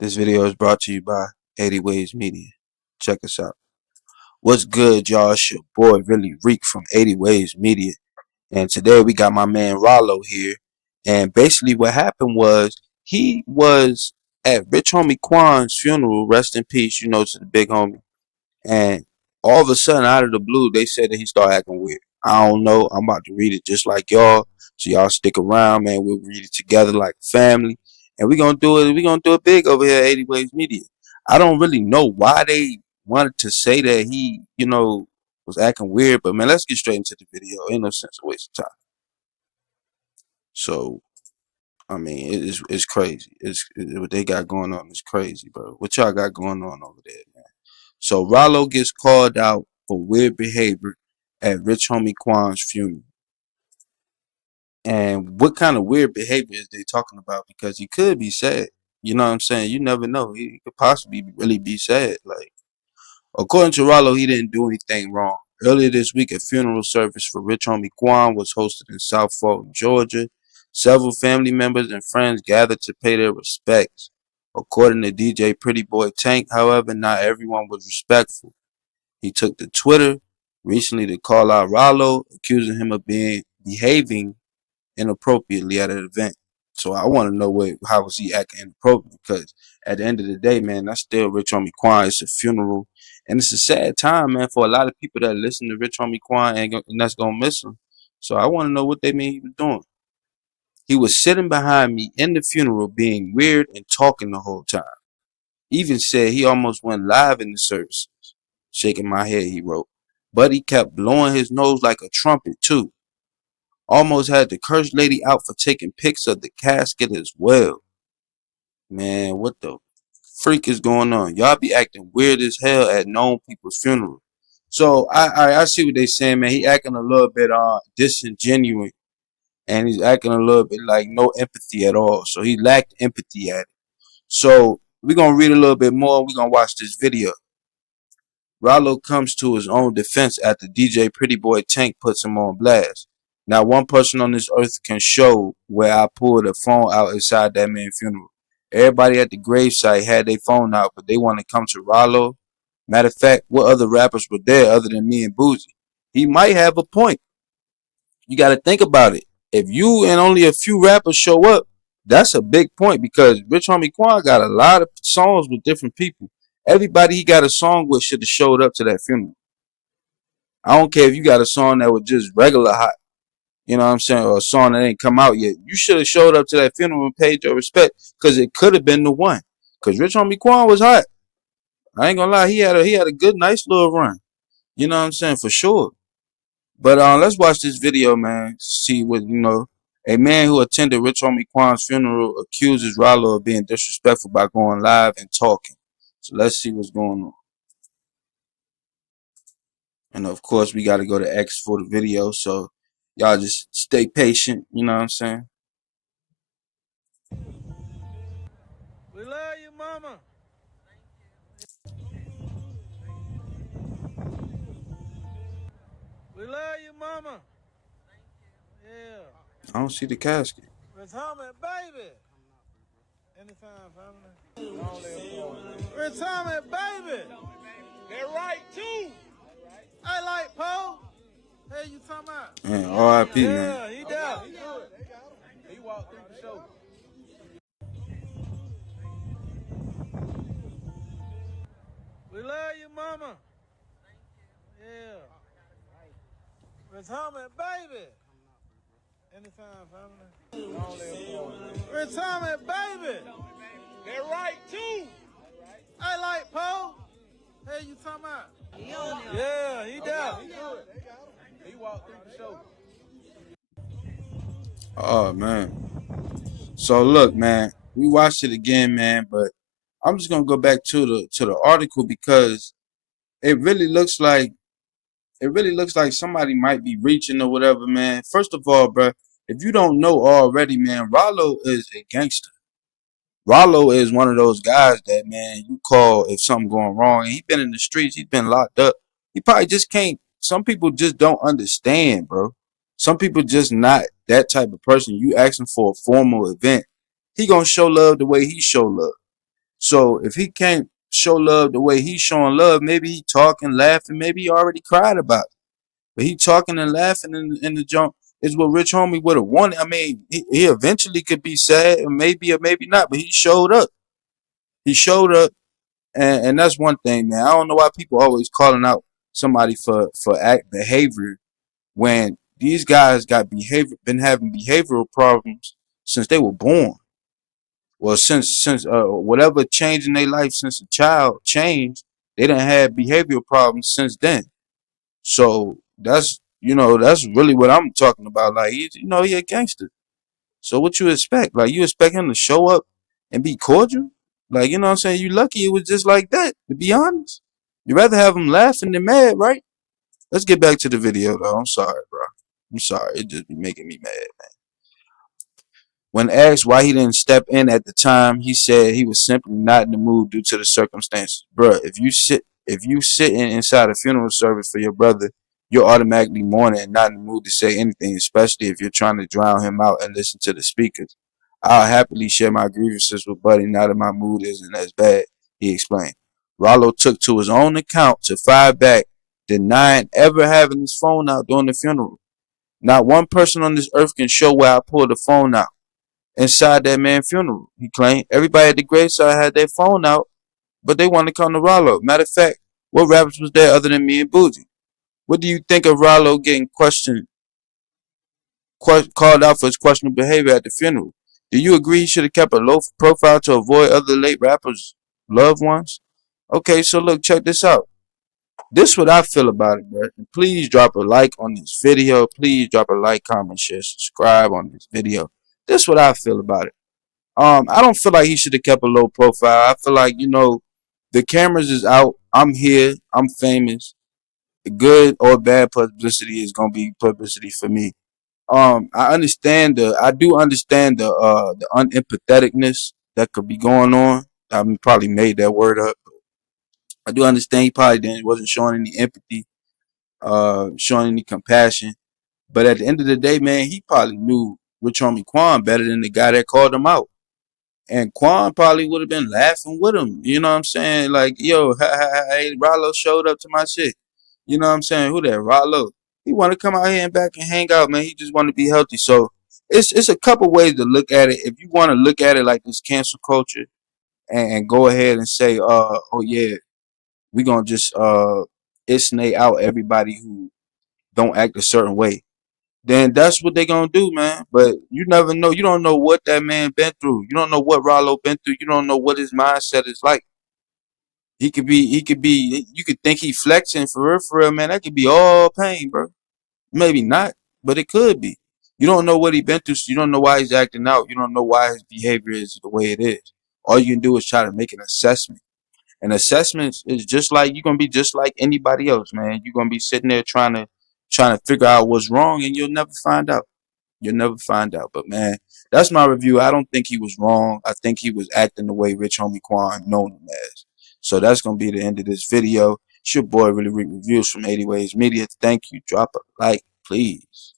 This video is brought to you by 80 Ways Media. Check us out. What's good, y'all? It's your boy, Really Reek from 80 Ways Media. And today we got my man Ralo here. And basically what happened was he was at Rich Homie Quan's funeral, rest in peace, to the big homie. And all of a sudden, out of the blue, they said that he started acting weird. I don't know. I'm about to read it just like y'all. So y'all stick around, man. We'll read it together like family. And we're gonna do it. We're gonna do it big over here at 80 Ways Media. I don't really know why they wanted to say that he, was acting weird, but man, let's get straight into the video. Ain't no sense of wasting time. So I mean, it's crazy. What they got going on is crazy, bro. What y'all got going on over there, man? So Ralo gets called out for weird behavior at Rich Homie Quan's funeral. And what kind of weird behavior is they talking about? Because he could be sad. You know what I'm saying? You never know. He could possibly really be sad. Like, according to Ralo, he didn't do anything wrong. Earlier this week, a funeral service for Rich Homie Quan was hosted in South Fulton, Georgia. Several family members and friends gathered to pay their respects. According to DJ Pretty Boy Tank, however, not everyone was respectful. He took to Twitter recently to call out Ralo, accusing him of behaving inappropriately at an event. So I want to know how was he acting inappropriate? Because at the end of the day, man, that's still Rich Homie Quan. It's a funeral, and it's a sad time, man, for a lot of people that listen to Rich Homie Quan and that's gonna miss him. So I want to know what they mean he was doing. He was sitting behind me in the funeral, being weird and talking the whole time. Even said he almost went live in the services. Shaking my head, he wrote. But he kept blowing his nose like a trumpet, too. Almost had the cursed lady out for taking pics of the casket as well. Man, what the freak is going on? Y'all be acting weird as hell at known people's funeral. So I see what they saying, man. He acting a little bit disingenuous, and he's acting a little bit like no empathy at all. So he lacked empathy at it. So we're gonna read a little bit more. We're gonna watch this video. Ralo comes to his own defense after DJ Pretty Boy Tank puts him on blast. Now, one person on this earth can show where I pulled a phone out inside that man's funeral. Everybody at the gravesite had their phone out, but they want to come to Ralo. Matter of fact, what other rappers were there other than me and Boozy? He might have a point. You got to think about it. If you and only a few rappers show up, that's a big point because Rich Homie Quan got a lot of songs with different people. Everybody he got a song with should have showed up to that funeral. I don't care if you got a song that was just regular hot, you know what I'm saying, or a song that ain't come out yet. You should have showed up to that funeral and paid your respect because it could have been the one. Because Rich Homie Quan was hot. I ain't gonna lie, he had a good, nice little run. You know what I'm saying, for sure. But let's watch this video, man. See what A man who attended Rich Homie Quan's funeral accuses Ralo of being disrespectful by going live and talking. So let's see what's going on. And of course, we got to go to X for the video. So y'all just stay patient. You know what I'm saying? We love you, mama. We love you, mama. Yeah. I don't see the casket. Rich Homie, baby. Anytime, family. Rich Homie, baby. They're right, too. I like Poe. Hey, you talking about? Man, R.I.P. Yeah, man. he down. He walked through the show. We love you, mama. Yeah. Rich Homie, baby. Anytime, family. Rich Homie, baby. They're right, too. I like Poe. Hey, you talking about? Yeah, he down. He walked through the show. Oh man. So look, man, we watched it again, man, but I'm just gonna go back to the article because it really looks like somebody might be reaching or whatever, man. First of all, bro, if you don't know already, man, Ralo is a gangster. Ralo is one of those guys that, man, you call if something going wrong. And he's been in the streets. He's been locked up. He probably just can't. Some people just don't understand, bro. Some people just not that type of person. You asking for a formal event, he gonna show love the way he show love. So if he can't show love the way he's showing love, maybe he talking, laughing, maybe he already cried about it. But he talking and laughing in the jump is what Rich Homie would have wanted. I mean, he eventually could be sad, or maybe not, but he showed up. He showed up, and that's one thing, man. I don't know why people always calling out somebody for act behavior when these guys been having behavioral problems since they were born. Well, since whatever change in their life since a child changed, they done had behavioral problems since then. So that's really what I'm talking about. Like he a gangster. So what you expect? Like you expect him to show up and be cordial? Like what I'm saying? You lucky it was just like that. To be honest, you rather have him laughing than mad, right? Let's get back to the video though. I'm sorry, bro. I'm sorry. It just be making me mad. When asked why he didn't step in at the time, he said he was simply not in the mood due to the circumstances. Bruh, if you sitting inside a funeral service for your brother, you're automatically mourning and not in the mood to say anything, especially if you're trying to drown him out and listen to the speakers. I'll happily share my grievances with Buddy now that my mood isn't as bad, he explained. Rallo took to his own account to fight back, denying ever having his phone out during the funeral. Not one person on this earth can show where I pulled the phone out inside that man's funeral. He claimed everybody at the graveside had their phone out, but they wanted to come to Rallo. Matter of fact, what rappers was there other than me and Boozy? What do you think of Rallo getting called out for his questionable behavior at the funeral? Do you agree he should have kept a low profile to avoid other late rappers' loved ones? Okay, so look, check this out. This is what I feel about it, bro. And please drop a like on this video. Please drop a like, comment, share, subscribe on this video. This is what I feel about it. I don't feel like he should have kept a low profile. I feel like the cameras is out. I'm here. I'm famous. Good or bad publicity is gonna be publicity for me. I do understand the unempatheticness that could be going on. I probably made that word up. I do understand he probably didn't wasn't showing any empathy, showing any compassion. But at the end of the day, man, he probably knew Rich Homie Quan better than the guy that called him out. And Quan probably would have been laughing with him. You know what I'm saying? Like, yo, hey, Ralo showed up to my shit. You know what I'm saying? Who that? Ralo. He want to come out here and back and hang out, man. He just want to be healthy. So it's a couple ways to look at it. If you want to look at it like this cancel culture and go ahead and say, oh yeah, we gonna just isnate out everybody who don't act a certain way, then that's what they gonna do, man. But you never know. You don't know what that man been through. You don't know what Rallo been through. You don't know what his mindset is like. You could think he flexing for real, man. That could be all pain, bro. Maybe not, but it could be. You don't know what he been through, so you don't know why he's acting out. You don't know why his behavior is the way it is. All you can do is try to make an assessment. And assessments is just like you're gonna be just like anybody else, man. You're gonna be sitting there trying to figure out what's wrong, and you'll never find out. You'll never find out. But man, that's my review. I don't think he was wrong. I think he was acting the way Rich Homie Quan known him as. So that's gonna be the end of this video. It's your boy Really Rick Reviews from 80 Ways Media. Thank you. Drop a like, please.